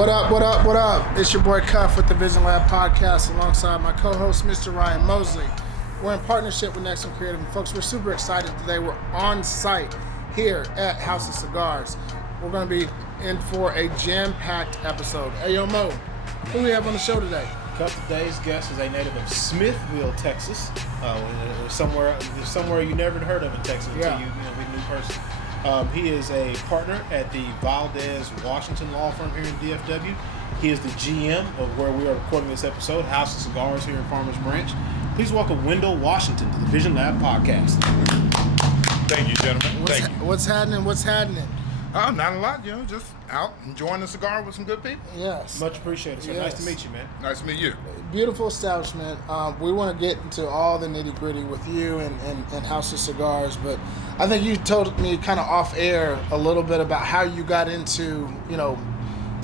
What up, what up, what up? It's your boy Cuff with the TheVisionLab podcast alongside my co-host, Mr. Ryan Mosley. We're in partnership with Nexum Creative. And folks, we're super excited today. We're on site here at House of Cigars. We're going to be in for a jam-packed episode. Hey, yo, Mo, who do we have on the show today? Cuff, today's guest is a native of Smithville, Texas. Somewhere you never heard of in Texas until you meet a new person. He is a partner at the Wendell Washington law firm here in DFW. He is the GM of where we are recording this episode, House of Cigars here in Farmers Branch. Please welcome Wendell Washington to the TheVisionLab podcast. Thank you, gentlemen. What's happening? Not a lot, just out enjoying the cigar with some good people. Yes. Much appreciated, sir. Yes. Nice to meet you, man. Nice to meet you. Beautiful establishment. We want to get into all the nitty-gritty with you and House of Cigars, but I think you told me kind of off air a little bit about how you got into,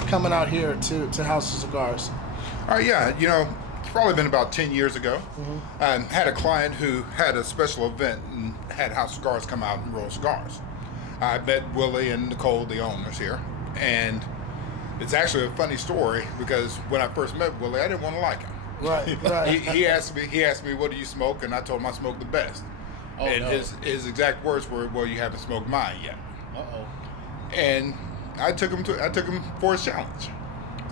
coming out here to House of Cigars. It's probably been about 10 years ago. Mm-hmm. I had a client who had a special event and had House of Cigars come out and roll cigars. I met Willie and Nicole, the owners here, and it's actually a funny story because when I first met Willie, I didn't want to like him. Right. He asked me, what do you smoke? And I told him I smoke the best. His exact words were, well, you haven't smoked mine yet. And I took him for his challenge.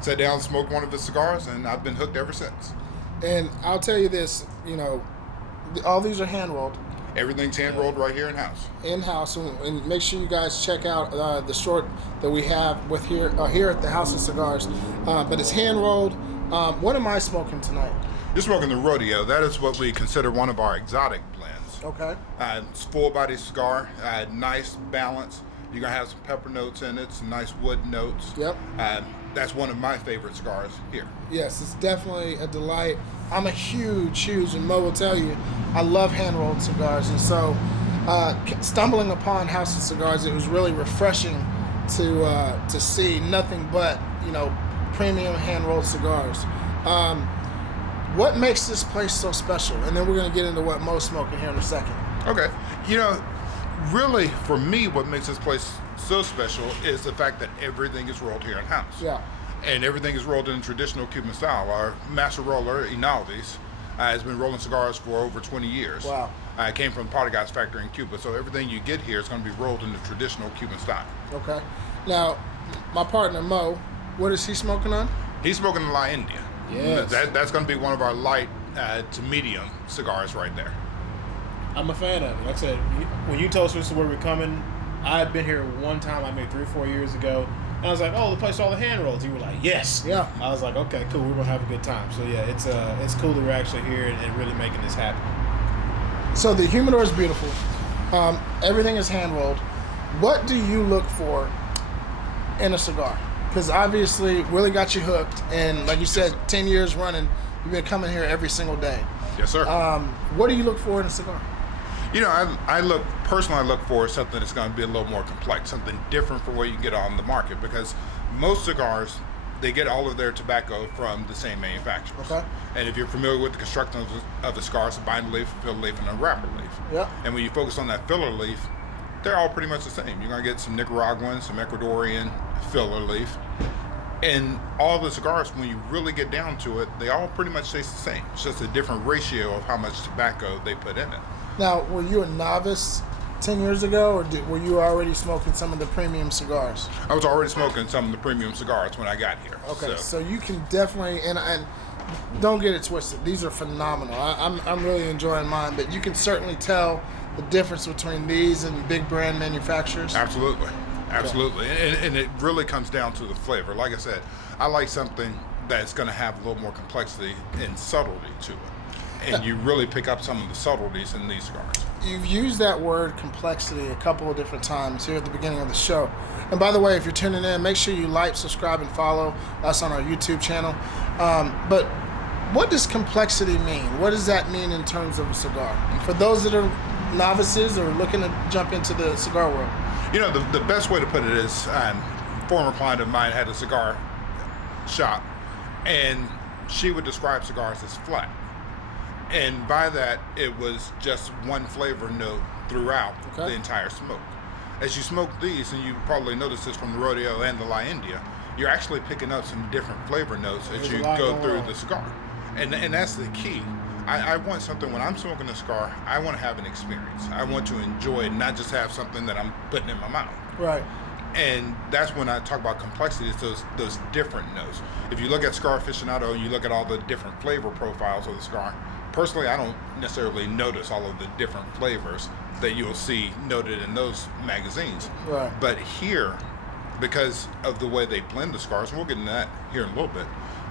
Sat down, smoked one of his cigars, and I've been hooked ever since. And I'll tell you this, all these are hand rolled. Everything's hand rolled right here in house. And make sure you guys check out the short that we have with here at the House of Cigars. But it's hand rolled. What am I smoking tonight? You're smoking the Rodeo. That is what we consider one of our exotic blends. Okay. It's full body cigar, nice balance. You're gonna have some pepper notes in it, some nice wood notes. Yep. That's one of my favorite cigars here. Yes, it's definitely a delight. I'm a huge, and Mo will tell you, I love hand-rolled cigars. And so stumbling upon House of Cigars, it was really refreshing to see nothing but, premium hand-rolled cigars. What makes this place so special? And then we're going to get into what Mo's smoking here in a second. Okay. Really, for me, what makes this place so special is the fact that everything is rolled here in house. Yeah. And everything is rolled in traditional Cuban style. Our master roller, Inalvis, has been rolling cigars for over 20 years. Wow. It came from the Cigars factory in Cuba, so everything you get here is going to be rolled in the traditional Cuban style. Okay. Now, my partner, Mo, what is he smoking on? He's smoking the La India. Yes. That's going to be one of our light to medium cigars right there. I'm a fan of it. Like I said, when you told us this is where we're coming, I had been here one time, 3 or 4 years ago. And I was like, oh, the place, all the hand rolls. You were like, yes. Yeah. I was like, okay, cool. We're going to have a good time. So, yeah, it's cool that we're actually here and really making this happen. So the humidor is beautiful. Everything is hand rolled. What do you look for in a cigar? Because obviously Willie got you hooked. And like you said, 10 years running, you've been coming here every single day. Yes, sir. What do you look for in a cigar? I look for something that's going to be a little more complex, something different from what you get on the market, because most cigars, they get all of their tobacco from the same manufacturers. Okay. And if you're familiar with the construction of the cigars, a binder leaf, a filler leaf, and a wrapper leaf. Yeah. And when you focus on that filler leaf, they're all pretty much the same. You're going to get some Nicaraguan, some Ecuadorian filler leaf. And all the cigars, when you really get down to it, they all pretty much taste the same. It's just a different ratio of how much tobacco they put in it. Now, were you a novice 10 years ago, or were you already smoking some of the premium cigars? I was already smoking some of the premium cigars when I got here. Okay, so you can definitely, and don't get it twisted, these are phenomenal. I'm really enjoying mine, but you can certainly tell the difference between these and big brand manufacturers. Absolutely. And it really comes down to the flavor. Like I said, I like something that's going to have a little more complexity and subtlety to it. And you really pick up some of the subtleties in these cigars. You've used that word complexity a couple of different times here at the beginning of the show. And by the way, if you're tuning in, make sure you like, subscribe, and follow us on our YouTube channel. But what does complexity mean? What does that mean in terms of a cigar? For those that are novices or looking to jump into the cigar world. The best way to put it is, former client of mine had a cigar shop, and she would describe cigars as flat. And by that, it was just one flavor note throughout the entire smoke. As you smoke these, and you probably noticed this from the Rodeo and the La India, you're actually picking up some different flavor notes as There's you a lot go going through on. the cigar. And that's the key. I want something, when I'm smoking a cigar, I want to have an experience. I want to enjoy it, not just have something that I'm putting in my mouth. Right. And that's when I talk about complexity, it's those different notes. If you look at Cigar Aficionado and you look at all the different flavor profiles of the cigar, personally, I don't necessarily notice all of the different flavors that you'll see noted in those magazines. Right. But here, because of the way they blend the cigars, and we'll get into that here in a little bit,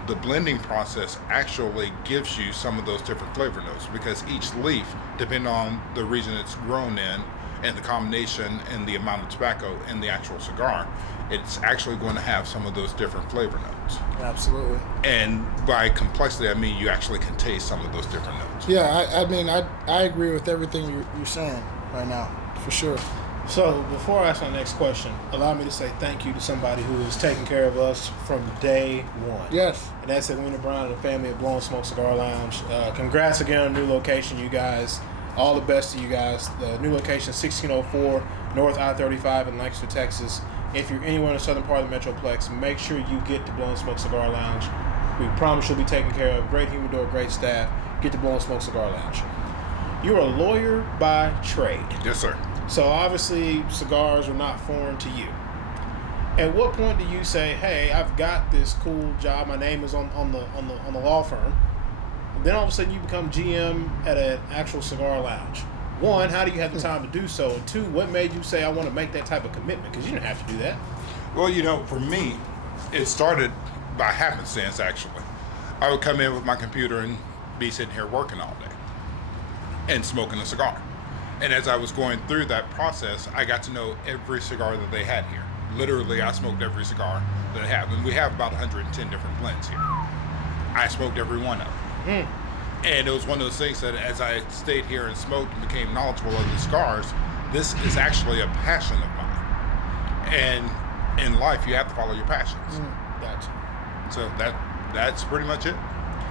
the blending process actually gives you some of those different flavor notes, because each leaf, depending on the region it's grown in and the combination and the amount of tobacco in the actual cigar, it's actually going to have some of those different flavor notes. Absolutely. And by complexity, I mean you actually can taste some of those different notes. Yeah, I mean, I agree with everything you're saying right now, for sure. So before I ask my next question, allow me to say thank you to somebody who is taking care of us from day one. Yes. And that's Edwina Brown and the family at Blowing Smoke Cigar Lounge. Congrats again on the new location, you guys. All the best to you guys. The new location, 1604 North I-35 in Lancaster, Texas. If you're anywhere in the southern part of the Metroplex, make sure you get to Blowing Smoke Cigar Lounge. We promise you'll be taken care of. Great humidor, great staff. Get to Blowing Smoke Cigar Lounge. You're a lawyer by trade. Yes, sir. So obviously cigars are not foreign to you. At what point do you say, "Hey, I've got this cool job. My name is on the law firm." And then all of a sudden you become GM at an actual cigar lounge. One, how do you have the time to do so? And two, what made you say, "I want to make that type of commitment"? Because you didn't have to do that. Well, for me, it started by happenstance, actually. I would come in with my computer and be sitting here working all day and smoking a cigar. And as I was going through that process, I got to know every cigar that they had here. Literally, I smoked every cigar that they have. And we have about 110 different blends here. I smoked every one of them. And it was one of those things that as I stayed here and smoked and became knowledgeable of the cigars, this is actually a passion of mine. And in life, you have to follow your passions. Gotcha. So that's pretty much it.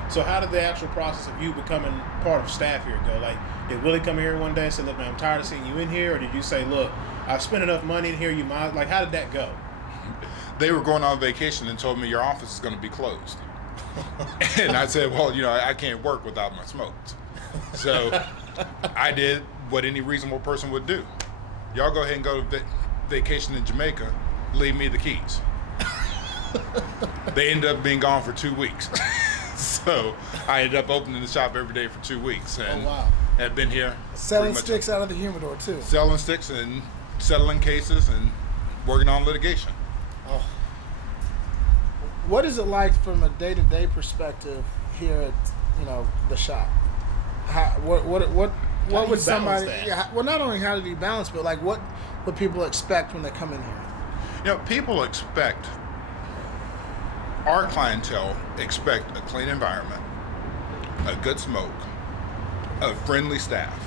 So how did the actual process of you becoming part of staff here go? Like, did Willie come here one day and say, "Look, man, I'm tired of seeing you in here"? Or did you say, "Look, I've spent enough money in here, you might..." Like, how did that go? They were going on vacation and told me your office is going to be closed. And I said, well, I can't work without my smokes. So I did what any reasonable person would do. Y'all go ahead and go to vacation in Jamaica. Leave me the keys. They ended up being gone for 2 weeks. So I ended up opening the shop every day for 2 weeks. And had been here. Selling sticks out of the humidor, too. Selling sticks and settling cases and working on litigation. Oh. What is it like from a day-to-day perspective here at the shop? What would somebody? Yeah, well, not only how did he balance, but like what people expect when they come in here? People expect, our clientele expect a clean environment, a good smoke, a friendly staff,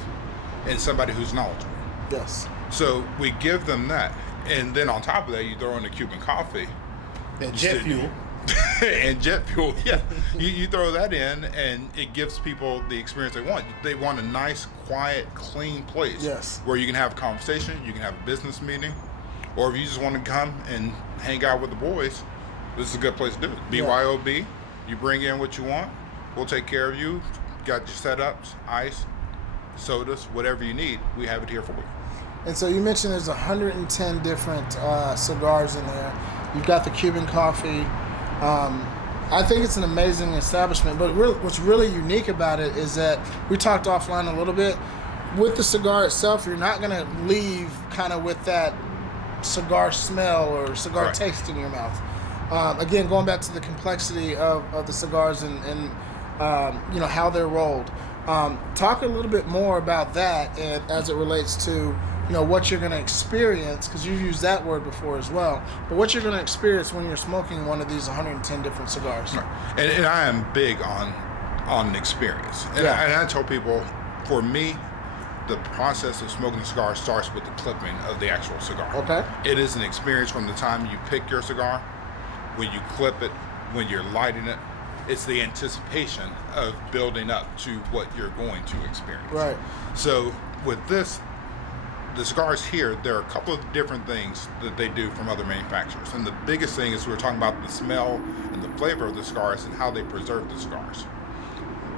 and somebody who's knowledgeable. Yes. So we give them that, and then on top of that, you throw in the Cuban coffee And jet fuel. and jet fuel. Yeah, you throw that in, and it gives people the experience they want. They want a nice, quiet, clean place. Yes. Where you can have a conversation, you can have a business meeting, or if you just want to come and hang out with the boys, this is a good place to do it. BYOB, you bring in what you want, we'll take care of you. Got your setups, ice, sodas, whatever you need, we have it here for you. And so you mentioned there's 110 different cigars in there. You've got the Cuban coffee. I think it's an amazing establishment, but what's really unique about it is that we talked offline a little bit. With the cigar itself, you're not going to leave kind of with that cigar smell or cigar taste in your mouth. Again, going back to the complexity of the cigars and how they're rolled. Talk a little bit more about that as it relates to what you're going to experience, because you've used that word before as well, but what you're going to experience when you're smoking one of these 110 different cigars. And I am big on experience. And I tell people, for me, the process of smoking a cigar starts with the clipping of the actual cigar. Okay. It is an experience from the time you pick your cigar, when you clip it, when you're lighting it. It's the anticipation of building up to what you're going to experience. Right. So with this, the cigars here, there are a couple of different things that they do from other manufacturers. And the biggest thing is we're talking about the smell and the flavor of the cigars and how they preserve the cigars.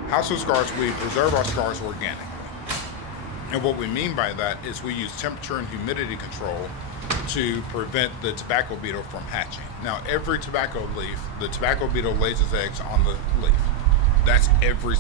House of Cigars, we preserve our cigars organically. And what we mean by that is we use temperature and humidity control to prevent the tobacco beetle from hatching. Now, every tobacco leaf, the tobacco beetle lays its eggs on the leaf. That's every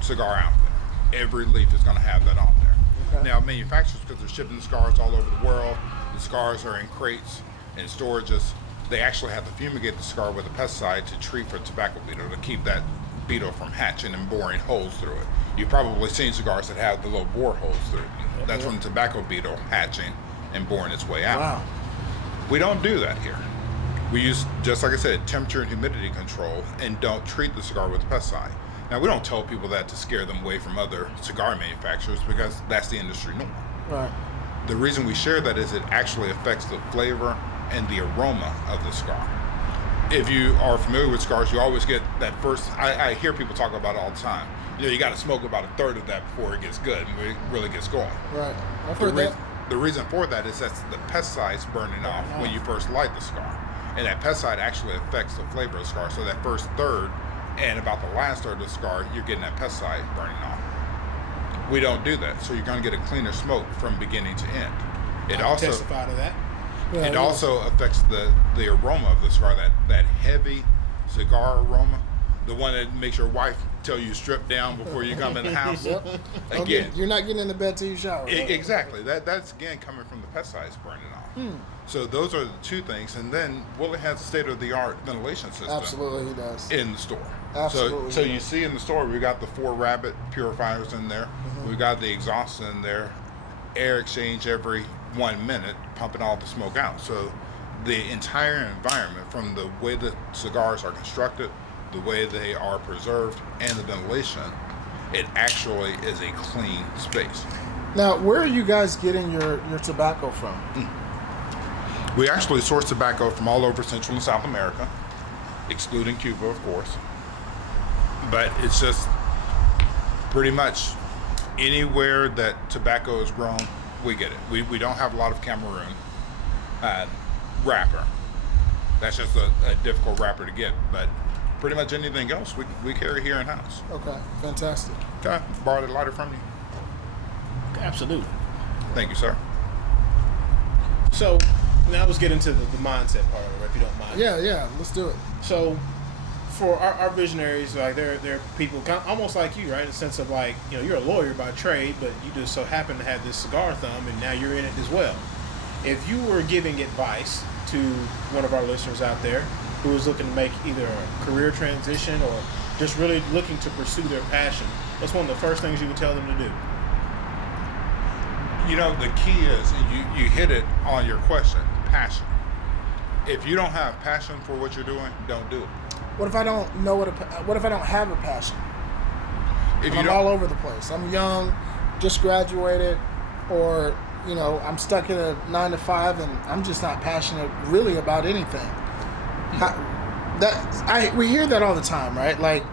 cigar out there. Every leaf is going to have that on there. Okay. Now, manufacturers, because they're shipping cigars all over the world, the cigars are in crates and storages. They actually have to fumigate the cigar with a pesticide to treat for tobacco beetle to keep that beetle from hatching and boring holes through it. You've probably seen cigars that have the little bore holes through it. That's from the tobacco beetle hatching and boring its way out. Wow. We don't do that here. We use, just like I said, temperature and humidity control and don't treat the cigar with pesticide. Now, we don't tell people that to scare them away from other cigar manufacturers because that's the industry norm. Right. The reason we share that is it actually affects the flavor and the aroma of the cigar. If you are familiar with cigars, you always get that first, I hear people talk about it all the time. You got to smoke about a third of that before it gets good and it really gets going. Right. I've heard that. The reason for that is that's the pesticides burning off when you first light the cigar. And that pesticide actually affects the flavor of the cigar. So that first third and about the last third of the cigar, you're getting that pesticide burning off. We don't do that. So you're going to get a cleaner smoke from beginning to end. I can testify to that. Yeah, it also affects the aroma of the cigar, that heavy cigar aroma. The one that makes your wife tell you to strip down before you come in the house. Yep. Again, you're not getting into bed till you shower. Right? Exactly. That's again coming from the pesticides burning off. So those are the two things. And then Willie has a state-of-the-art ventilation system. Absolutely, he does. In the store. Absolutely. So you see in the store, we got the 4 rabbit purifiers in there. We got the exhaust in there. Air exchange every 1 minute, pumping all the smoke out. So the entire environment, from the way the cigars are constructed, the way they are preserved, and the ventilation, it actually is a clean space. Now, where are you guys getting your tobacco from? We actually source tobacco from all over Central and South America, excluding Cuba, of course. But it's just pretty much anywhere that tobacco is grown, we get it. We don't have a lot of Cameroon wrapper. That's just a difficult wrapper to get, but pretty much anything else we carry here in house. Okay, fantastic. Okay, borrow the lighter from you. Absolutely. Thank you, sir. So now let's get into the mindset part of it, if you don't mind. Yeah, let's do it. So for our visionaries, like they're people kind of almost like you, right? In the sense of like, you're a lawyer by trade, but you just so happen to have this cigar thumb, and now you're in it as well. If you were giving advice to one of our listeners out there who is looking to make either a career transition or just really looking to pursue their passion, what's one of the first things you would tell them to do? The key is, you hit it on your question, passion. If you don't have passion for what you're doing, don't do it. What if I don't know what if I don't have a passion? I'm all over the place. I'm young, just graduated, or I'm stuck in a 9 to 5, and I'm just not passionate really about anything. We hear that all the time, right? Like,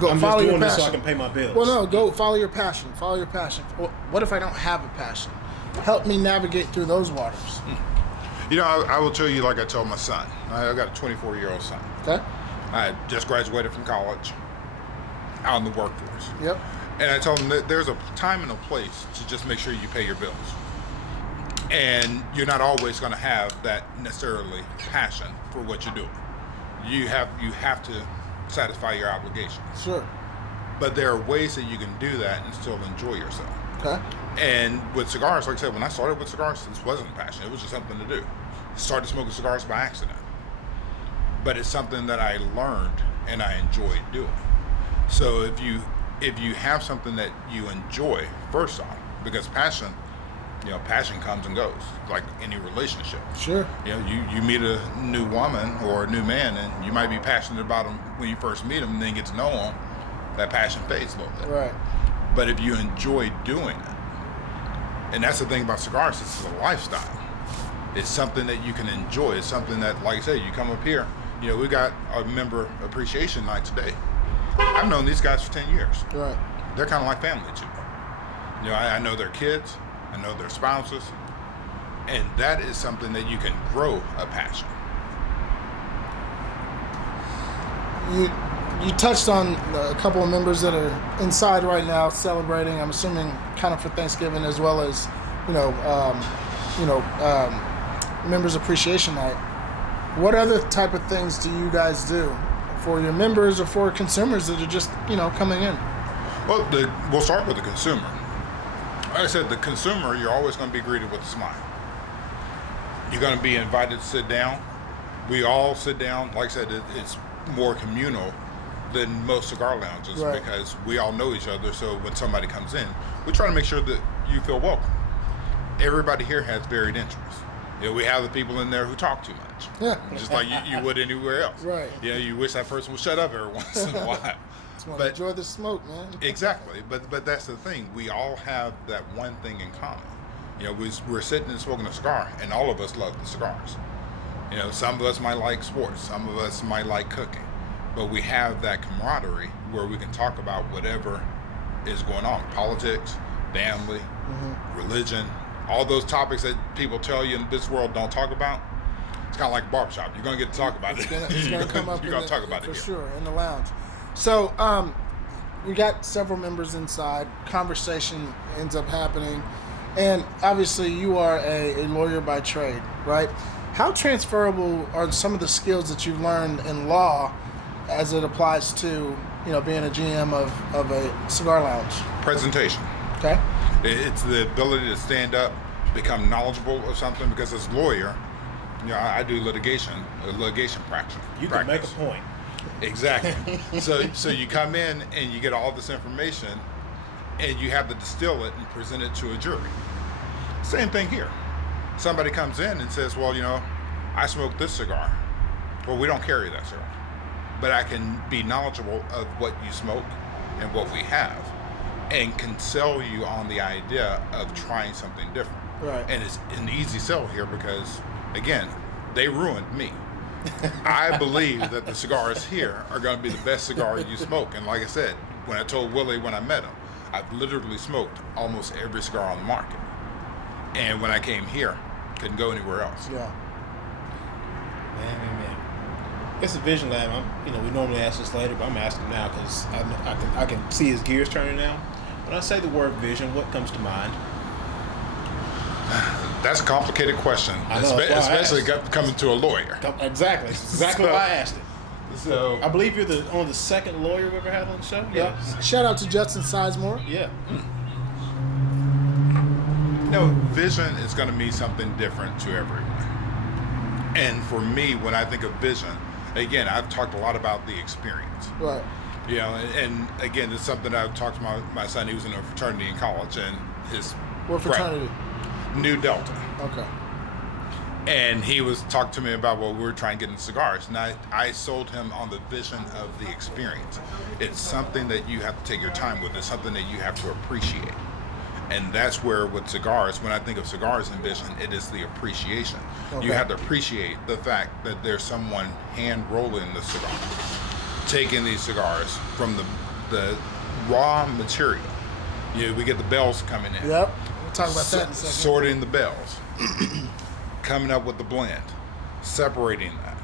go I'm follow just your doing passion. this so I can pay my bills. Well, no, go follow your passion. Follow your passion. What if I don't have a passion? Help me navigate through those waters. I will tell you like I told my son. I got a 24-year-old son. Okay. I just graduated from college, out in the workforce. Yep. And I told him that there's a time and a place to just make sure you pay your bills. And you're not always going to have that necessarily passion for what you're doing. You have to satisfy your obligations. Sure. But there are ways that you can do that and still enjoy yourself. Okay. And with cigars, like I said, when I started with cigars, this wasn't a passion. It was just something to do. I started smoking cigars by accident. But it's something that I learned and I enjoyed doing. So if you have something that you enjoy, first off, because passion comes and goes, like any relationship. Sure. You meet a new woman or a new man, and you might be passionate about him when you first meet him, and then get to know him. That passion fades a little bit. Right. But if you enjoy doing it, and that's the thing about cigars, it's a lifestyle. It's something that you can enjoy. It's something that, like I said, you come up here. We got a member appreciation night today. I've known these guys for 10 years. Right. They're kind of like family to me. I know their kids. I know their spouses. And that is something that you can grow a passion. You touched on a couple of members that are inside right now celebrating. I'm assuming kind of for Thanksgiving as well as, Members Appreciation Night. What other type of things do you guys do for your members or for consumers that are just coming in? Well, we'll start with the consumer. Like I said, the consumer, you're always going to be greeted with a smile. You're going to be invited to sit down. We all sit down. Like I said, it's more communal than most cigar lounges, right, because we all know each other. So when somebody comes in, we try to make sure that you feel welcome. Everybody here has varied interests. We have the people in there who talk too much, just like you would anywhere else. Right. You wish that person would shut up every once in a while. But enjoy the smoke, man. Exactly. But that's the thing. We all have that one thing in common. We're sitting and smoking a cigar, and all of us love the cigars. Some of us might like sports, some of us might like cooking, but we have that camaraderie where we can talk about whatever is going on: politics, family, religion, all those topics that people tell you in the business world don't talk about. It's kind of like a barbershop. You're going to get to talk about it. It's going to come up. You're going to talk about it for here. sure in the lounge. So we got several members inside. Conversation ends up happening, and obviously you are a lawyer by trade, right? How transferable are some of the skills that you've learned in law as it applies to being a GM of a cigar lounge? Presentation. Okay. It's the ability to stand up, become knowledgeable of something, because as a lawyer, I do litigation practice. You can make a point. Exactly. So you come in and you get all this information, and you have to distill it and present it to a jury. Same thing here. Somebody comes in and says, well, I smoke this cigar. Well, we don't carry that cigar, but I can be knowledgeable of what you smoke and what we have, and can sell you on the idea of trying something different. Right. And it's an easy sell here because, again, they ruined me. I believe that the cigars here are going to be the best cigar you smoke. And like I said, when I told Willie when I met him, I've literally smoked almost every cigar on the market. And when I came here, couldn't go anywhere else. Yeah. Man. It's the Vision Lab. We normally ask this later, but I'm asking now because I can see his gears turning now. When I say the word vision, what comes to mind? That's a complicated question, especially coming to a lawyer. Exactly. Exactly why I asked it. So I believe you're only the second lawyer we've ever had on the show. Yeah. Shout out to Justin Sizemore. Yeah. Vision is going to mean something different to everyone. And for me, when I think of vision, again, I've talked a lot about the experience. Right. And again, it's something I've talked to my son. He was in a fraternity in college, and his What fraternity? Nu Delta. Okay. And he was talking to me about what we were trying to get in cigars. And I sold him on the vision of the experience. It's something that you have to take your time with. It's something that you have to appreciate. And that's where with cigars, when I think of cigars and vision, it is the appreciation. Okay. You have to appreciate the fact that there's someone hand rolling the cigar, taking these cigars from the raw material. We get the bells coming in. Yep. We'll talk about that in a second. Sorting the bells, coming up with the blend, separating that,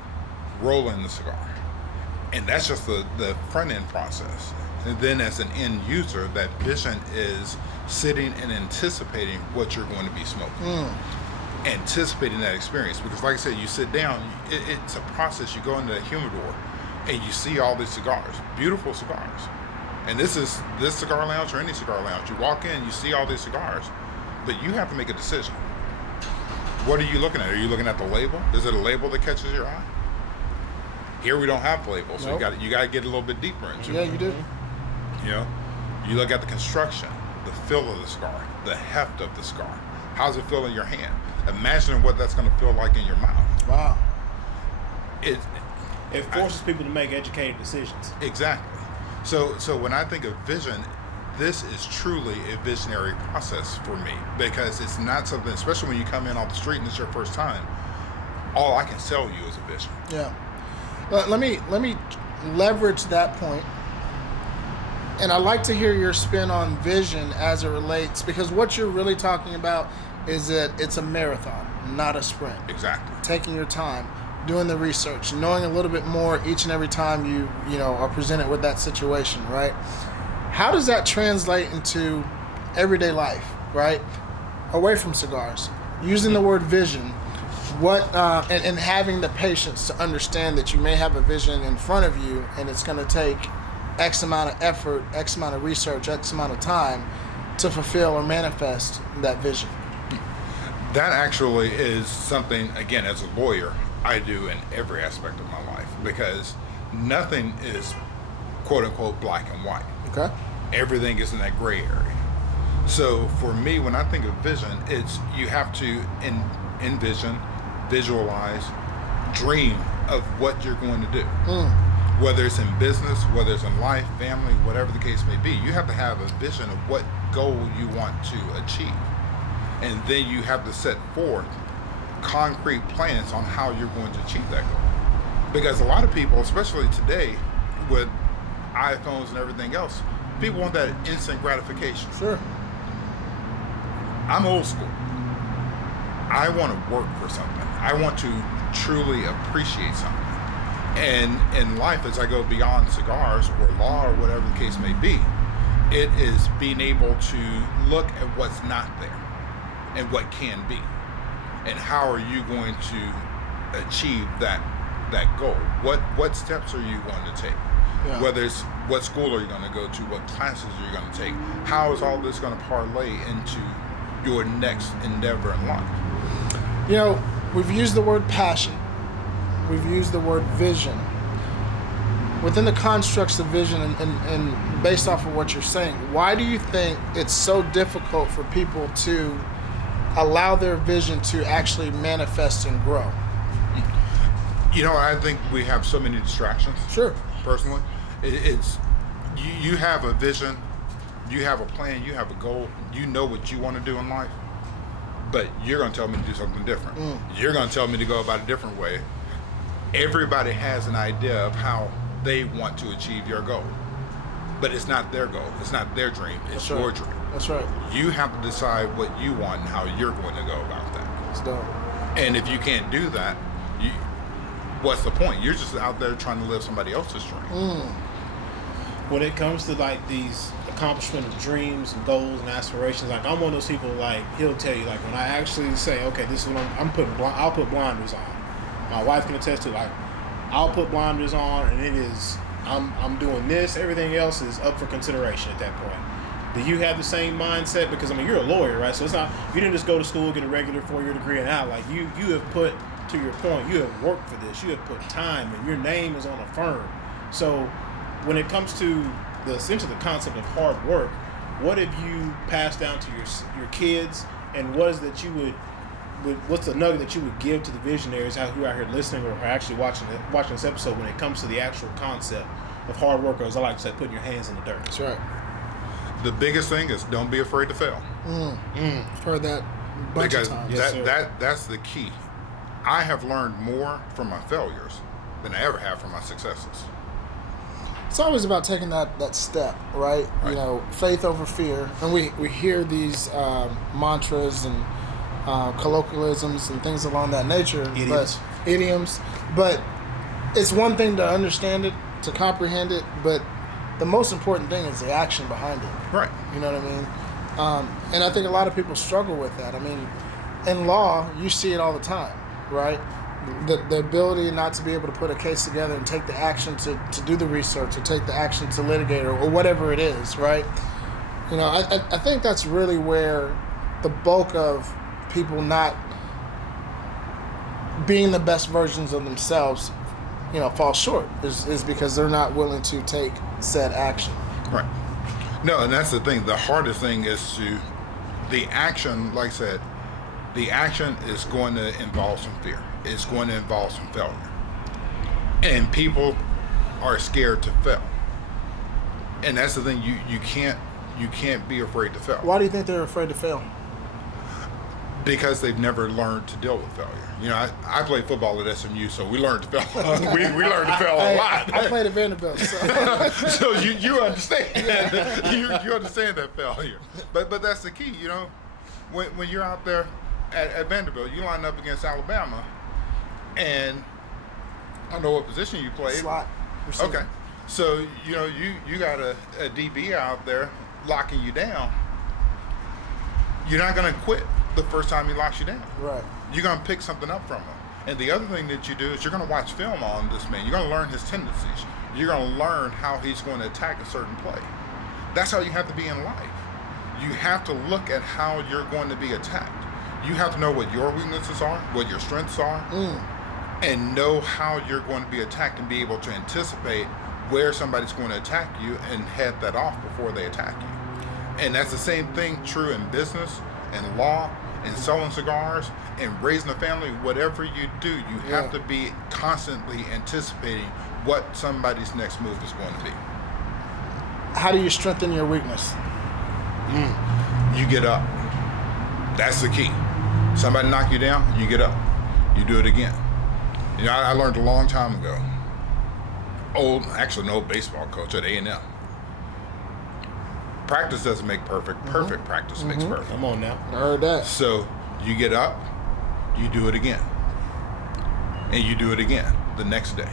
rolling the cigar. And that's just the front end process. And then as an end user, that vision is sitting and anticipating what you're going to be smoking. Anticipating that experience. Because like I said, you sit down, it's a process. You go into that humidor and you see all these cigars, beautiful cigars. And this cigar lounge or any cigar lounge, you walk in, you see all these cigars, but you have to make a decision. What are you looking at? Are you looking at the label? Is it a label that catches your eye? Here we don't have labels, so nope. you got to get a little bit deeper into it. Yeah, you do. You look at the construction, the feel of the cigar, the heft of the cigar. How's it feel in your hand? Imagine what that's going to feel like in your mouth. Wow. It forces people to make educated decisions. Exactly. So when I think of vision, this is truly a visionary process for me, because it's not something, especially when you come in off the street and it's your first time, all I can sell you is a vision. Yeah. Let me leverage that point. And I'd like to hear your spin on vision as it relates, because what you're really talking about is that it's a marathon. not a sprint. Exactly. Taking your time, doing the research, knowing a little bit more each and every time you are presented with that situation, right? How does that translate into everyday life, right? Away from cigars, using the word vision, and having the patience to understand that you may have a vision in front of you, and it's going to take X amount of effort, X amount of research, X amount of time to fulfill or manifest that vision. That actually is something, again, as a lawyer, I do in every aspect of my life, because nothing is quote unquote black and white. Okay. Everything is in that gray area. So for me, when I think of vision, it's you have to envision, visualize, dream of what you're going to do. Whether it's in business, whether it's in life, family, whatever the case may be, you have to have a vision of what goal you want to achieve. And then you have to set forth concrete plans on how you're going to achieve that goal. Because a lot of people, especially today with iPhones and everything else, people want that instant gratification. Sure. I'm old school. I want to work for something. I want to truly appreciate something. And in life, as I go beyond cigars or law or whatever the case may be, it is being able to look at what's not there and what can be. And how are you going to achieve that goal? What steps are you going to take? Yeah. Whether it's what school are you going to go to, what classes are you going to take, how is all this going to parlay into your next endeavor in life? We've used the word passion. We've used the word vision. Within the constructs of vision and based off of what you're saying, why do you think it's so difficult for people to allow their vision to actually manifest and grow? I think we have so many distractions. Sure. Personally, it's you have a vision, you have a plan, you have a goal, you know what you want to do in life, but you're going to tell me to do something different. You're going to tell me to go about a different way. Everybody has an idea of how they want to achieve your goal, but it's not their goal. It's not their dream. It's your dream. That's right. You have to decide what you want and how you're going to go about that. That's dope. And if you can't do that, what's the point? You're just out there trying to live somebody else's dream. When it comes to like these accomplishment of dreams and goals and aspirations, like I'm one of those people, like he'll tell you, like when I actually say, okay, this is what I'm putting, I'll put blinders on. My wife can attest to, like, I'll put blinders on, and it is, I'm doing this. Everything else is up for consideration at that point. Do you have the same mindset? Because you're a lawyer, right? So it's not, you didn't just go to school, get a regular 4-year degree and out. Like you have put, to your point, you have worked for this. You have put time, and your name is on a firm. So when it comes to essentially the concept of hard work, what have you passed down to your kids, and what is that you would, what's the nugget that you would give to the visionaries who are out here listening or are actually watching this episode when it comes to the actual concept of hard work, or as I like to say, putting your hands in the dirt? That's right. The biggest thing is don't be afraid to fail. Heard that a bunch of times. Because that's the key. I have learned more from my failures than I ever have from my successes. It's always about taking that step, right? Faith over fear. And we hear these mantras and colloquialisms and things along that nature. Idioms. But it's one thing to understand it, to comprehend it, but the most important thing is the action behind it. Right. You know what I mean? And I think a lot of people struggle with that. In law, you see it all the time, right? The ability not to be able to put a case together and take the action to do the research or take the action to litigate or whatever it is, right? I think that's really where the bulk of people not being the best versions of themselves, fall short is because they're not willing to take said action. Right. No, and that's the thing. The hardest thing is the action, like I said, the action is going to involve some fear. It's going to involve some failure. And people are scared to fail. And that's the thing, you can't be afraid to fail. Why do you think they're afraid to fail? Because they've never learned to deal with failure. I played football at SMU, so we learned to fail. we learned to fail a lot. I played at Vanderbilt, so so you understand. you understand that failure. But that's the key. When you're out there, at Vanderbilt, you line up against Alabama, and I don't know what position you played. Slot. Receiver. Okay. So, you got a DB out there locking you down. You're not going to quit the first time he locks you down. Right. You're going to pick something up from him. And the other thing that you do is you're going to watch film on this man. You're going to learn his tendencies. You're going to learn how he's going to attack a certain play. That's how you have to be in life. You have to look at how you're going to be attacked. You have to know what your weaknesses are, what your strengths are, and know how you're going to be attacked and be able to anticipate where somebody's going to attack you and head that off before they attack you. And that's the same thing true in business and law and selling cigars and raising a family. Whatever you do, you have to be constantly anticipating what somebody's next move is going to be. How do you strengthen your weakness? You get up. That's the key. Somebody knock you down, you get up. You do it again. I learned a long time ago. An old baseball coach at A&M. Practice doesn't make perfect. Perfect practice makes perfect. Come on now. I heard that. So you get up, you do it again. And you do it again the next day.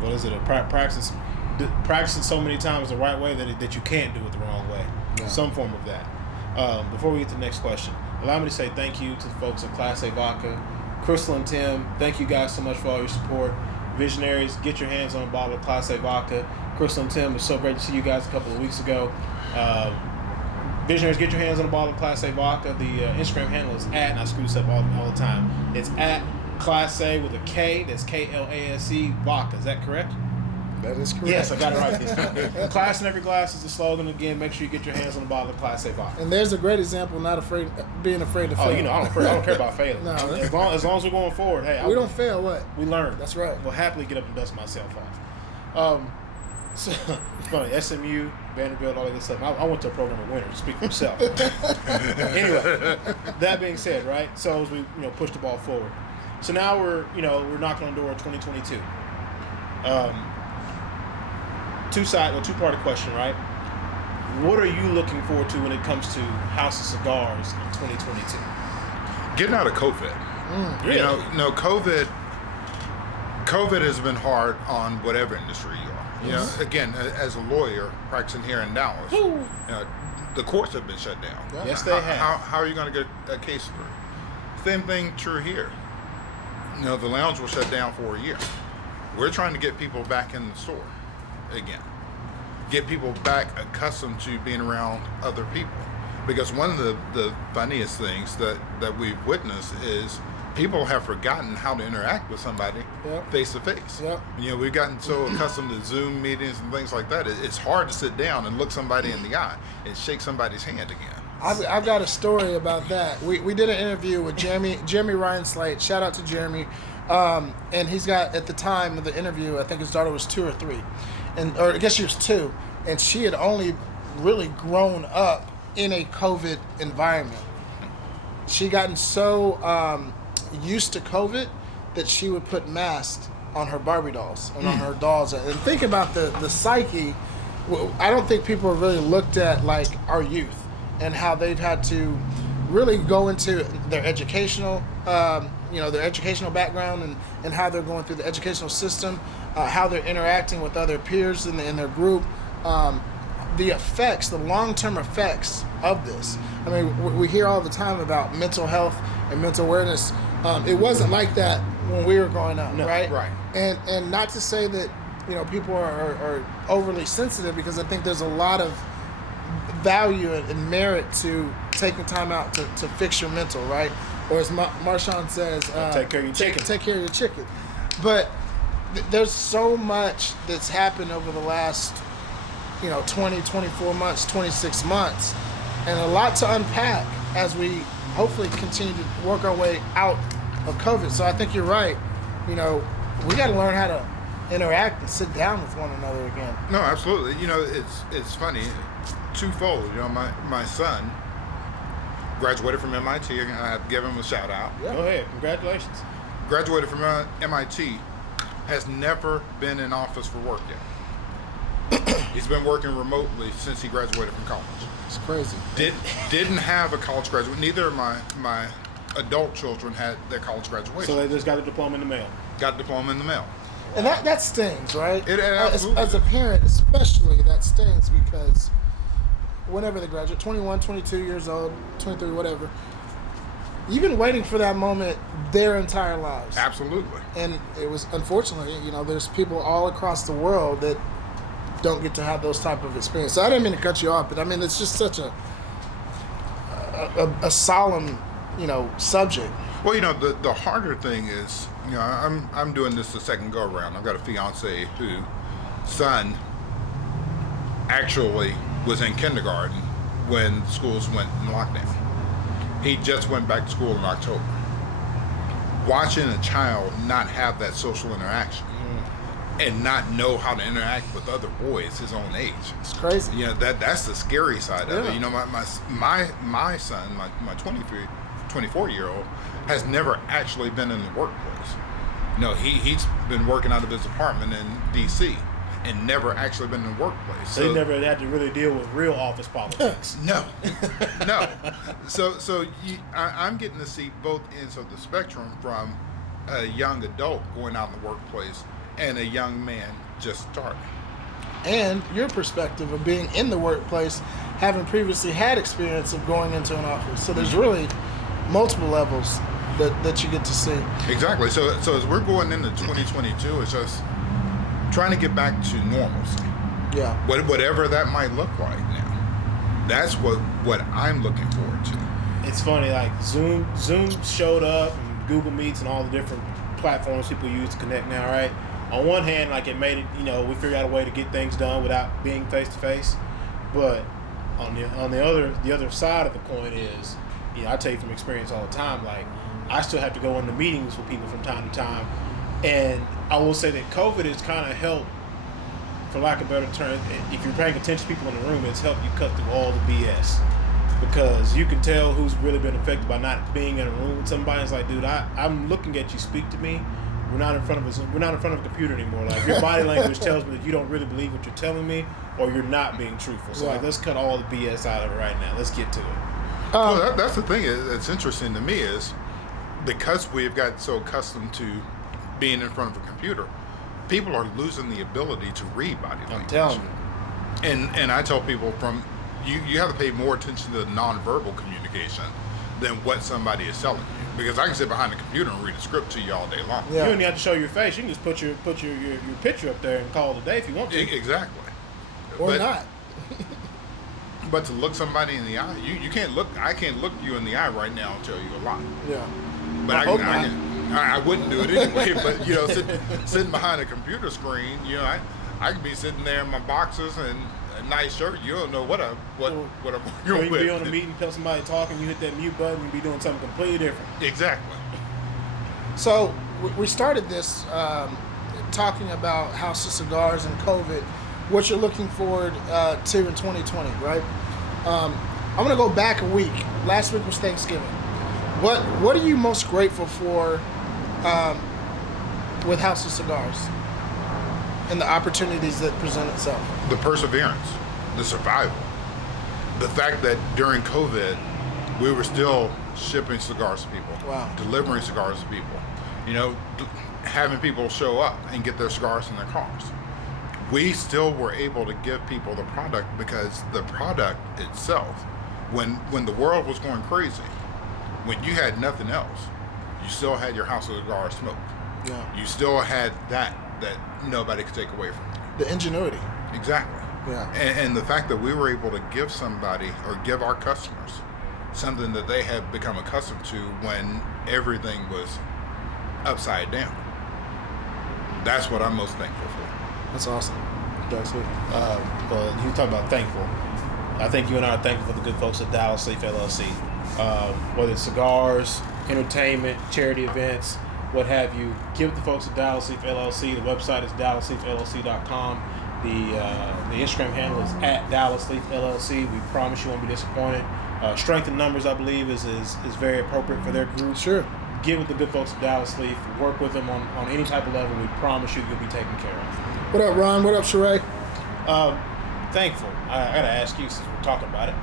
What is it? Practicing so many times the right way that you can't do it the wrong way. Yeah. Some form of that. Before we get to the next question, allow me to say thank you to the folks at Class A Vodka. Crystal and Tim, thank you guys so much for all your support. Visionaries, get your hands on a bottle of Class A Vodka. Crystal and Tim, it was so great to see you guys a couple of weeks ago. Visionaries, get your hands on a bottle of Class A Vodka. The Instagram handle is and I screw this up all the time. It's at Class A with a K. That's KLASE Vodka. Is that correct? That is correct. Yes, I got it right this time. Class in every glass is the slogan. Again, make sure you get your hands on a bottle of Class A Vodka. And there's a great example, being afraid to fail. I don't care about failing. No, as long as we're going forward, hey. We don't fail, what? We learn. That's right. We'll happily get up and dust myself off. So, it's funny, SMU, Vanderbilt, all that good stuff. I went to a program of winners, speak for yourself. Anyway, that being said, right, so as we push the ball forward. So now we're knocking on the door of 2022. Two-part question, right? What are you looking forward to when it comes to House of Cigars in 2022? Getting out of COVID. Really? COVID has been hard on whatever industry you are. Again, as a lawyer practicing here in Dallas, the courts have been shut down. Yeah. Yes, they have. How are you going to get a case through? Same thing true here. The lounge was shut down for a year. We're trying to get people back in the store again. Get people back accustomed to being around other people. Because one of the funniest things that we've witnessed is people have forgotten how to interact with somebody face to face. We've gotten so accustomed to Zoom meetings and things like that. It's hard to sit down and look somebody in the eye and shake somebody's hand again. I've got a story about that. We did an interview with Jeremy Ryan Slate. Shout out to Jeremy. And he's got, at the time of the interview, I think his daughter was 2 or 3. Or I guess she was 2. And she had only really grown up in a COVID environment. She gotten so used to COVID that she would put masks on her Barbie dolls and on her dolls. And think about the psyche. I don't think people have really looked at like our youth and how they've had to really go into their educational, their educational background and how they're going through the educational system, how they're interacting with other peers in their group. The effects, the long-term effects of this. I mean, we hear all the time about mental health and mental awareness. It wasn't like that when we were growing up, right? Right. And not to say that people are overly sensitive, because I think there's a lot of value and merit to taking time out to fix your mental, right? Or as Marshawn says, take care of your chicken. Take care of your chicken. But there's so much that's happened over the last 20, 24 months, 26 months, and a lot to unpack as we hopefully continue to work our way out of COVID. So I think you're right. We got to learn how to interact and sit down with one another again. No, absolutely. It's funny, twofold. My son graduated from MIT. I have to give him a shout out. Yeah. Go ahead. Congratulations. Graduated from MIT. Has never been in office for work yet. He's been working remotely since he graduated from college. It's crazy. Didn't have a college graduate. Neither of my adult children had their college graduation. So they just got a diploma in the mail. Got a diploma in the mail. And that stings, right? It absolutely as a parent, especially, that stings because whenever they graduate, 21, 22 years old, 23, whatever, you've been waiting for that moment their entire lives. Absolutely. And it was, unfortunately, there's people all across the world that don't get to have those type of experiences. So I didn't mean to cut you off, but I mean, it's just such a solemn, subject. Well, the harder thing is, I'm doing this the second go around. I've got a fiance whose son actually was in kindergarten when schools went in lockdown. He just went back to school in October. Watching a child not have that social interaction and not know how to interact with other boys his own age. It's crazy. That's the scary side of it. My son, my 24-year-old, has never actually been in the workplace. He's been working out of his apartment in D.C. and never actually been in the workplace. So he never had to really deal with real office politics. No. So I'm getting to see both ends of the spectrum, from a young adult going out in the workplace and a young man just starting. And your perspective of being in the workplace, having previously had experience of going into an office. So there's really multiple levels that you get to see. Exactly. So as we're going into 2022, it's just trying to get back to normalcy. Yeah. Whatever that might look like now. That's what I'm looking forward to. It's funny, like Zoom showed up, and Google Meets and all the different platforms people use to connect now, right? On one hand, like, it made it, we figured out a way to get things done without being face to face. But on the other side of the coin is, I tell you from experience all the time, like, I still have to go into meetings with people from time to time. And I will say that COVID has kind of helped, for lack of a better term, if you're paying attention to people in the room, it's helped you cut through all the BS. Because you can tell who's really been affected by not being in a room with somebody. It's like, dude, I'm looking at you, speak to me. We're not in front of a computer anymore. Like, your body language tells me that you don't really believe what you're telling me, or you're not being truthful. So like, let's cut all the BS out of it right now. Let's get to it. Well, that's the thing that's interesting to me is, because we've got so accustomed to being in front of a computer, people are losing the ability to read body language. I'm telling you. And I tell people, you have to pay more attention to the nonverbal communication than what somebody is telling you. Because I can sit behind the computer and read a script to you all day long. Yeah. You don't even have to show your face. You can just put your picture up there and call it a day if you want to. Exactly. Or not. But to look somebody in the eye, you can't look. I can't look you in the eye right now and tell you a lie. Yeah. But I wouldn't do it anyway. But sitting behind a computer screen, I could be sitting there in my boxers and a nice shirt. You don't know what I'm working with. You be on a meeting, tell somebody talking, you hit that mute button, you be doing something completely different. Exactly. So we started this talking about House of Cigars and COVID, what you're looking forward to in 2020, right? I'm going to go back a week. Last week was Thanksgiving. What are you most grateful for with House of Cigars and the opportunities that present itself? The perseverance, the survival, the fact that during COVID, we were still shipping cigars to people, wow, delivering cigars to people, having people show up and get their cigars in their cars. We still were able to give people the product because the product itself, when the world was going crazy, when you had nothing else, you still had your House of Cigars smoked. Yeah. You still had that nobody could take away from you. The ingenuity. Exactly. Yeah. And the fact that we were able to give somebody or give our customers something that they had become accustomed to when everything was upside down. That's what I'm most thankful for. That's awesome. Well, you talk about thankful. I think you and I are thankful for the good folks at Dallas Leaf LLC. Whether it's cigars, entertainment, charity events, what have you, give the folks at Dallas Leaf LLC. The website is dallasleafllc.com. The Instagram handle is at Dallas Leaf LLC. We promise you won't be disappointed. Strength in numbers, I believe, is very appropriate for their group. Sure. Get with the good folks at Dallas Leaf. Work with them on any type of level. We promise you you'll be taken care of. What up, Ron? What up, Sheree? Thankful. I got to ask you, since we're talking about it,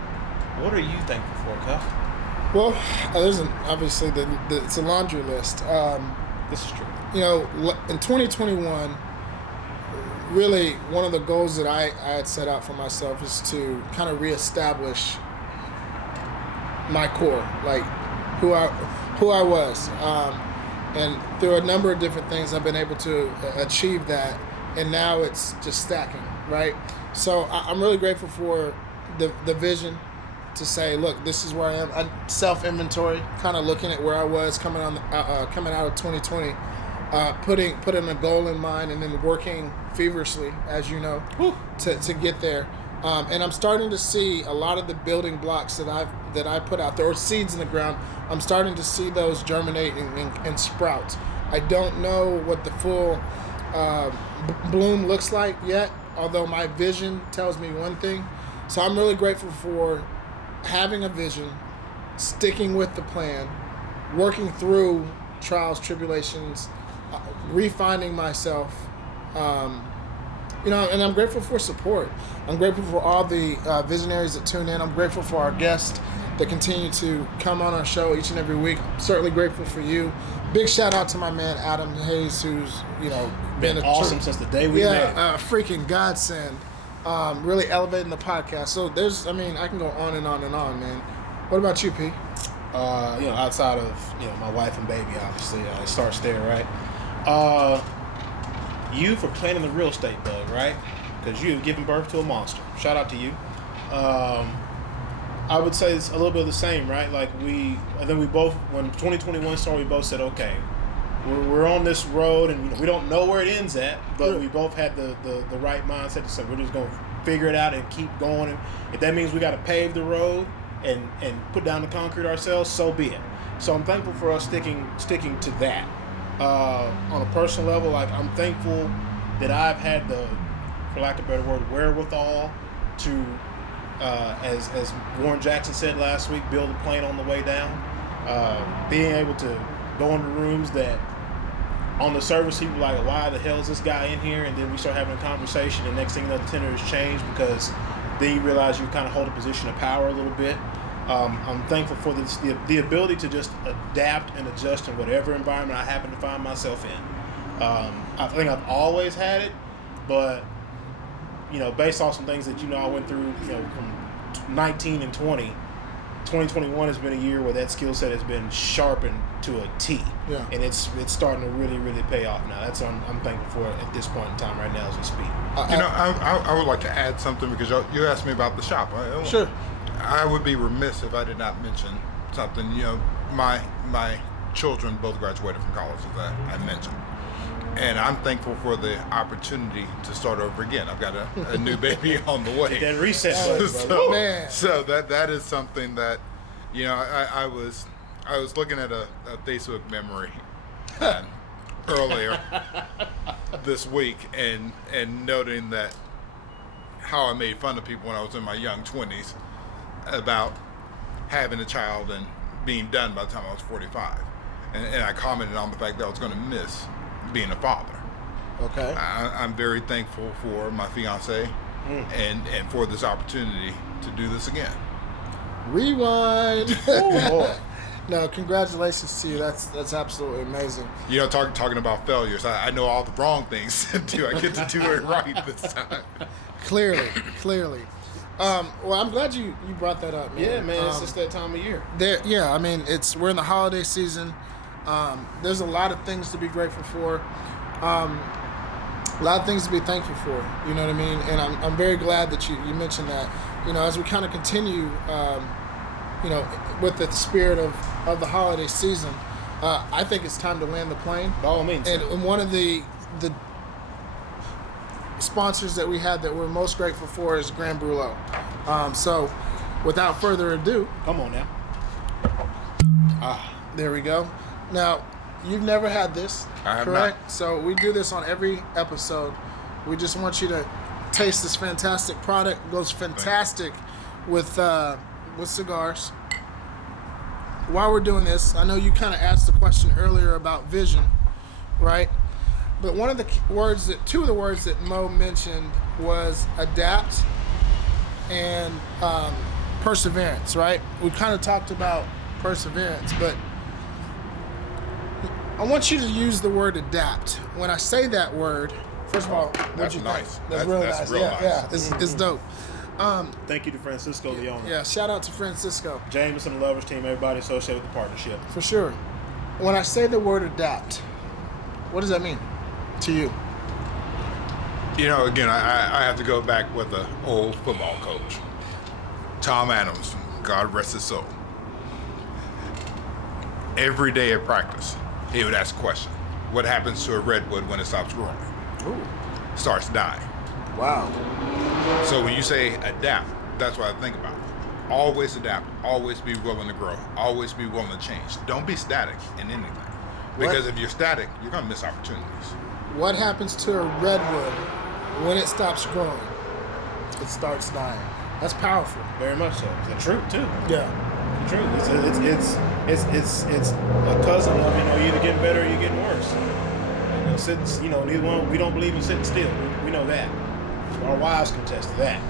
what are you thankful for, Cuff? Well, obviously it's a laundry list. This is true. In 2021, really one of the goals that I had set out for myself is to kind of reestablish my core, like who I was, and through a number of different things I've been able to achieve that, and now it's just stacking, right? So I'm really grateful for the vision to say, look, this is where I am. Self-inventory, kind of looking at where I was coming out of 2020, putting a goal in mind, and then working feverishly, as you know, to get there. And I'm starting to see a lot of the building blocks that I put out there, or seeds in the ground. I'm starting to see those germinate and sprout. I don't know what the full bloom looks like yet, although my vision tells me one thing. So I'm really grateful for having a vision, sticking with the plan, working through trials, tribulations, refining myself, and I'm grateful for support. I'm grateful for all the visionaries that tune in. I'm grateful for our guests that continue to come on our show each and every week. I'm certainly grateful for you. Big shout out to my man Adam Hayes, who's been awesome since the day we met. Freaking godsend. Really elevating the podcast. So I can go on and on and on, man. What about you, P? Outside of my wife and baby, obviously, it starts there, right? You for planning the real estate bug, right? Because you have given birth to a monster. Shout out to you. I would say it's a little bit of the same, right? Like I think we both, when 2021 started, we both said, okay, we're on this road, and we don't know where it ends at, but we both had the right mindset to say we're just going to figure it out and keep going. And if that means we got to pave the road and put down the concrete ourselves, so be it. So I'm thankful for us sticking to that. On a personal level, like I'm thankful that I've had the, for lack of a better word, wherewithal to, as Warren Jackson said last week, build a plane on the way down. Being able to go into rooms that on the surface people like, why the hell is this guy in here? And then we start having a conversation, and next thing you know, the tenor has changed, because then you realize you kind of hold a position of power a little bit. I'm thankful for the ability to just adapt and adjust in whatever environment I happen to find myself in. I think I've always had it, but based off some things that I went through, from 19 and 20, 2021 has been a year where that skill set has been sharpened to a T. Yeah. And it's starting to really, really pay off now. That's what I'm thankful for at this point in time right now as we speak. I would like to add something, because you asked me about the shop. Sure. I would be remiss if I did not mention something. My children both graduated from college, as I mentioned. And I'm thankful for the opportunity to start over again. I've got a new baby on the way. That reset button, brother. So that is something that, I was looking at a Facebook memory earlier this week, and noting that how I made fun of people when I was in my young 20s about having a child and being done by the time I was 45. And I commented on the fact that I was going to miss being a father. Okay. I'm very thankful for my fiance and for this opportunity to do this again. Rewind. Oh, boy. No, congratulations to you. That's absolutely amazing. Talking about failures, I know all the wrong things to do. I get to do it right this time. Clearly. Well, I'm glad you brought that up, man. Yeah, man, it's just that time of year. We're in the holiday season. There's a lot of things to be grateful for. A lot of things to be thankful for. You know what I mean? And I'm very glad that you mentioned that. As we kind of continue, with the spirit of the holiday season, I think it's time to land the plane. By all means. And one of the sponsors that we had that we're most grateful for is Grand Brûlot. So, without further ado, come on now. There we go. Now, you've never had this, I have correct? not. So we do this on every episode. We just want you to taste this fantastic product. It goes fantastic with cigars. While we're doing this, I know you kind of asked the question earlier about vision, right? But two of the words that Mo mentioned was adapt and perseverance, right? We kind of talked about perseverance. But I want you to use the word adapt. When I say that word, first of all, That's what'd you nice. think? That's real nice. Real nice. Yeah, it's dope. Thank you to Francisco, the owner. Yeah, shout out to Francisco. James and the Lovers team, everybody associated with the partnership. For sure. When I say the word adapt, what does that mean to you? You know, again, I have to go back with an old football coach, Tom Adams, God rest his soul. Every day at practice, he would ask a question. What happens to a redwood when it stops growing? Ooh. Starts dying. Wow. So when you say adapt, that's what I think about. Always adapt. Always be willing to grow. Always be willing to change. Don't be static in anything. Because if you're static, you're going to miss opportunities. What happens to a redwood when it stops growing? It starts dying. That's powerful. Very much so. It's the truth too. Yeah. The truth. It's a cousin of, you know, you're either getting better or you're getting worse. You know, sitting, you know, neither one. We don't believe in sitting still. We know that. Our wives can attest to that.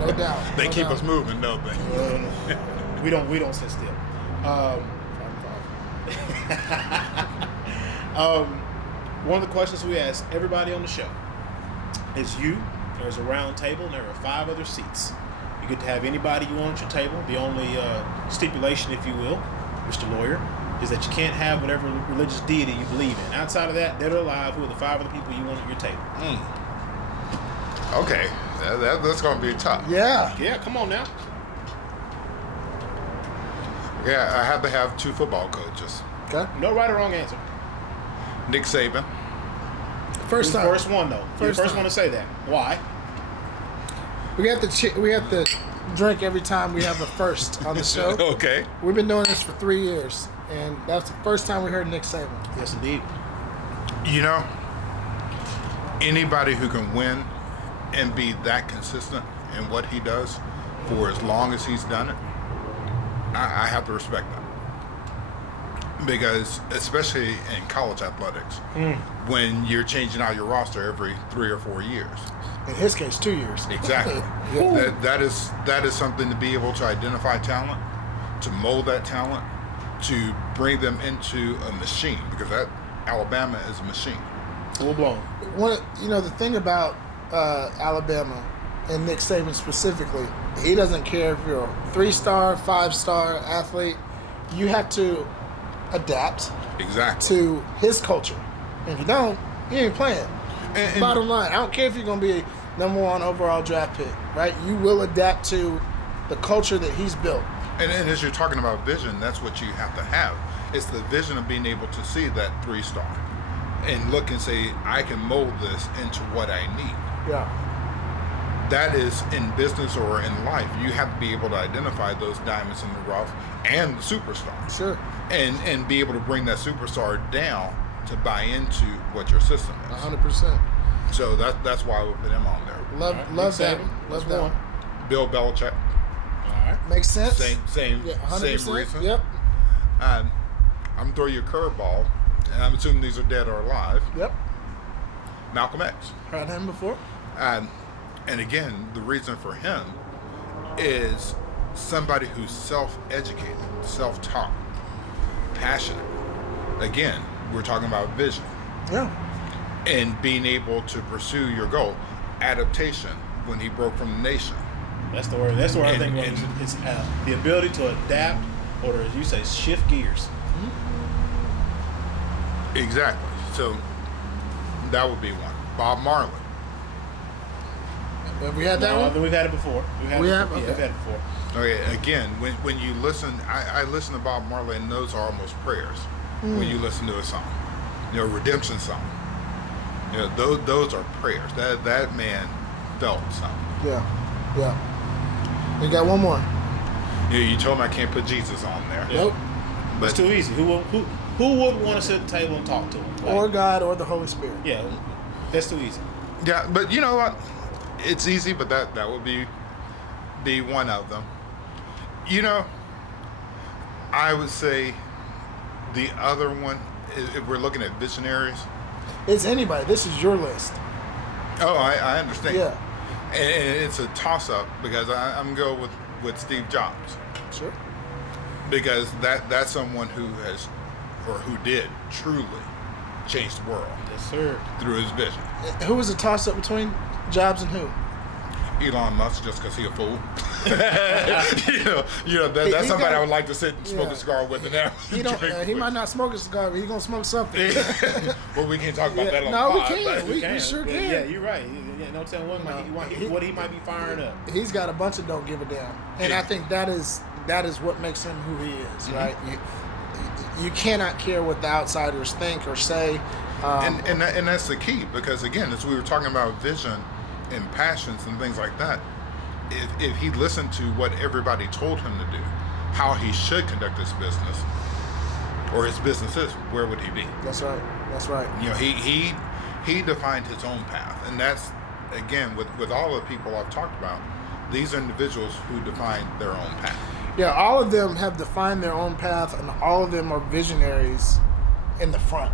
No doubt. They no keep doubt. us moving, don't they? We don't sit still. One of the questions we ask everybody on the show is there's a round table and there are 5 other seats. You get to have anybody you want at your table. The only stipulation, if you will, Mr. Lawyer, is that you can't have whatever religious deity you believe in. Outside of that, dead or alive, who are the 5 other people you want at your table? Okay, that's going to be tough. Yeah. Yeah, come on now. Yeah, I have to have 2 football coaches. Okay. No right or wrong answer. Nick Saban. First time. First one, though. You're the first one to say that. Why? We have to drink every time we have a first on the show. Okay. We've been doing this for 3 years, and that's the first time we heard Nick Saban. Yes, indeed. You know, anybody who can win and be that consistent in what he does for as long as he's done it, I have to respect that. Because especially in college athletics, when you're changing out your roster every 3 or 4 years. In his case, 2 years. Exactly. Yeah. That is something to be able to identify talent, to mold that talent, to bring them into a machine, because that Alabama is a machine. Full blown. The thing about Alabama and Nick Saban specifically, he doesn't care if you're a 3-star, 5-star athlete. You have to adapt Exactly. to his culture. And if you don't, you ain't playing. And Bottom line, I don't care if you're going to be a number 1 overall draft pick, right? You will adapt to the culture that he's built. And as you're talking about vision, that's what you have to have. It's the vision of being able to see that 3-star and look and say, I can mold this into what I need. Yeah. That is in business or in life. You have to be able to identify those diamonds in the rough and the superstar. Sure. And be able to bring that superstar down to buy into what your system is. 100%. So that's why we put him on there. Love that. Love that. Bill Belichick. All right. Makes sense. Same Yeah, 100%. same reason. Yep. I'm throwing you a curveball, and I'm assuming these are dead or alive. Yep. Malcolm X. Heard him before. And again, the reason for him is somebody who's self-educated, self-taught, passionate. Again, we're talking about vision Yeah. and being able to pursue your goal. Adaptation when he broke from the nation. That's the word. That's the word I And- think and- it's the ability to adapt, or as you say, shift gears. Exactly. So that would be one. Bob Marley. Have we had that one? We've had it before. We We've have? had Okay. it before. Okay, again, when you listen, I listen to Bob Marley, and those are almost prayers when you listen to a song. Redemption song. Those are prayers. That man felt something. Yeah. Yeah. We got one more. You told me I can't put Jesus on there. Yeah. Nope. But It's too easy. Who would want to sit at the table and talk to him? Like, Or God or the Holy Spirit. yeah, that's too easy. yeah, but you know what? It's easy, but that would be one of them. I would say the other one, if we're looking at visionaries. It's anybody. This is your list. Oh, I understand. Yeah. And it's a toss-up because I'm going with Steve Jobs. Sure. because that's someone who has, or who did truly change the world. Yes, sir. Through his vision. Who was a toss-up between Jobs and who? Elon Musk, just because he's a fool. That's somebody I would like to sit and smoke a cigar with. And he might not smoke a cigar, but he's gonna smoke something. Well, we can't talk about that on no, the we pod. can. We sure can. Yeah, you're right. Yeah, no telling what he might be firing up. He's got a bunch of don't give a damn, and I think that is what makes him who he is. Right? You cannot care what the outsiders think or say. And that's the key, because again, as we were talking about vision and passions and things like that, if he listened to what everybody told him to do, how he should conduct his business or his businesses, where would he be? That's right. He defined his own path, and that's, again, with all the people I've talked about, these are individuals who defined their own path. Yeah, all of them have defined their own path, and all of them are visionaries in the front.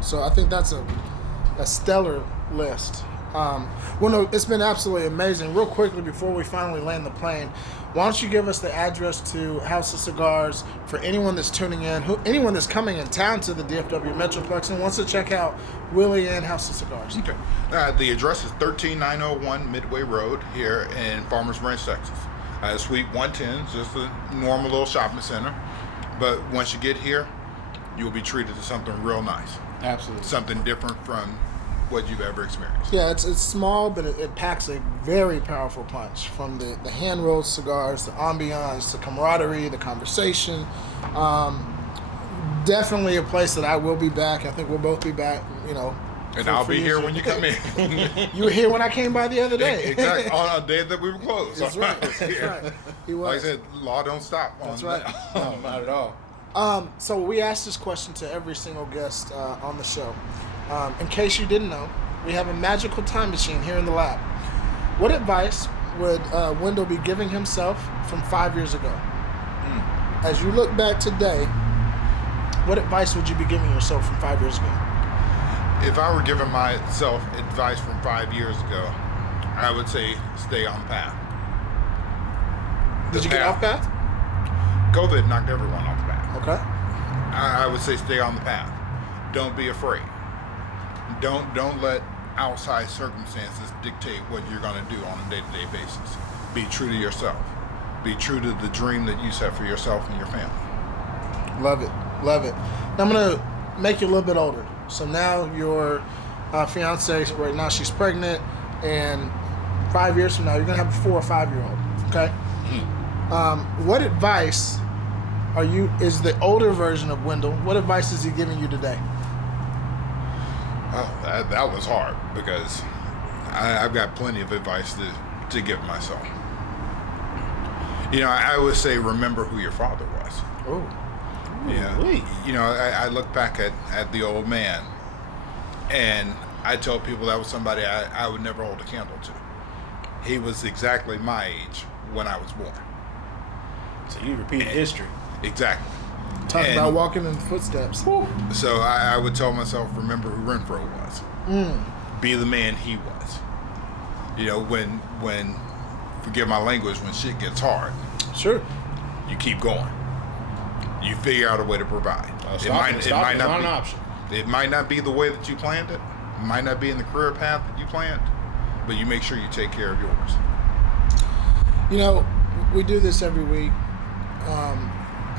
So I think that's a stellar list. No, it's been absolutely amazing. Real quickly before we finally land the plane, why don't you give us the address to House of Cigars for anyone that's tuning in, anyone that's coming in town to the DFW Metroplex and wants to check out Willie and House of Cigars. Okay. The address is 13901 Midway Road here in Farmers Branch, Texas. Suite 110, just a normal little shopping center. But once you get here, you'll be treated to something real nice. Absolutely. Something different from what you've ever experienced. Yeah, it's small, but it packs a very powerful punch, from the hand-rolled cigars, the ambiance, the camaraderie, the conversation. Definitely a place that I will be back. I think we'll both be back, And I'll be here when you come in. You were here when I came by the other day. Exactly. On a day that we were closed. That's right. That's right. He was. Like I said, law don't stop. That's right. No, not at all. So we asked this question to every single guest on the show. In case you didn't know, we have a magical time machine here in the lab. What advice would Wendell be giving himself from 5 years ago? As you look back today, what advice would you be giving yourself from 5 years ago? If I were giving myself advice from 5 years ago, I would say stay on path. Did you get off path? COVID knocked everyone off the path. Okay. I would say stay on the path. Don't be afraid. Don't let outside circumstances dictate what you're going to do on a day-to-day basis. Be true to yourself. Be true to the dream that you set for yourself and your family. Love it. Now I'm going to make you a little bit older. So now your fiance, right now she's pregnant, and 5 years from now you're going to have a 4 or 5 year old. Okay. What advice is the older version of Wendell? What advice is he giving you today? Oh, that was hard, because I've got plenty of advice to give myself. I would say remember who your father was. Oh. I look back at the old man, and I tell people that was somebody I would never hold a candle to. He was exactly my age when I was born. So you repeated history. Exactly. Talk about walking in the footsteps. So I would tell myself, remember who Renfro was. Be the man he was. When forgive my language, when shit gets hard, sure, you keep going. You figure out a way to provide. It might not be an option. It might not be the way that you planned it. It might not be in the career path that you planned, but you make sure you take care of yours. We do this every week,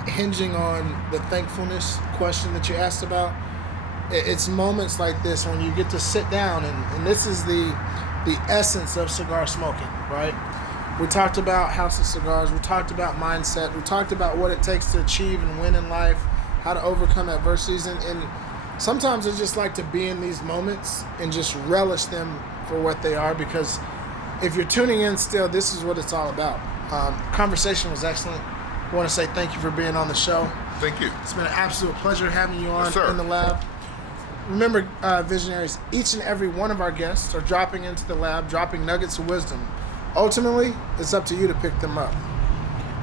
hinging on the thankfulness question that you asked about. It's moments like this when you get to sit down, and this is the essence of cigar smoking, right? We talked about House of Cigars. We talked about mindset. We talked about what it takes to achieve and win in life, how to overcome adversities. And sometimes I just like to be in these moments and just relish them for what they are, because if you're tuning in still, this is what it's all about. Conversation was excellent. I want to say thank you for being on the show. Thank you. It's been an absolute pleasure having you on Yes, in the lab. Remember, visionaries, each and every one of our guests are dropping into the lab, dropping nuggets of wisdom. Ultimately, it's up to you to pick them up.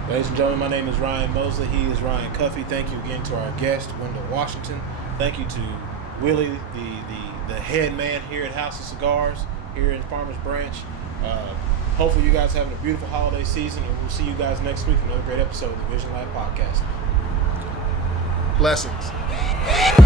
Ladies and gentlemen, my name is Ryan Mosley. He is Ryan Cuffey. Thank you again to our guest, Wendell Washington. Thank you to Willie, the head man here at House of Cigars, here in Farmers Branch. Hopefully you guys having a beautiful holiday season, and we'll see you guys next week for another great episode of the Vision Lab Podcast. Blessings.